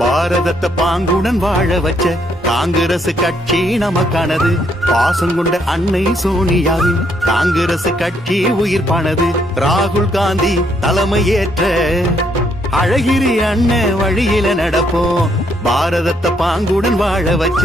பாரதத்தை பாங்குடன் வாழ வச்ச காங்கிரஸ் கட்சி நமக்கானது. பாசம் கொண்ட அன்னை சோனியாவின் காங்கிரஸ் கட்சி உயிர்ப்பானது. ராகுல் காந்தி தலைமை ஏற்ற அழகிரி அண்ணன் வழியில நடப்போம். பாரதத்தை பாங்குடன் வாழ வச்ச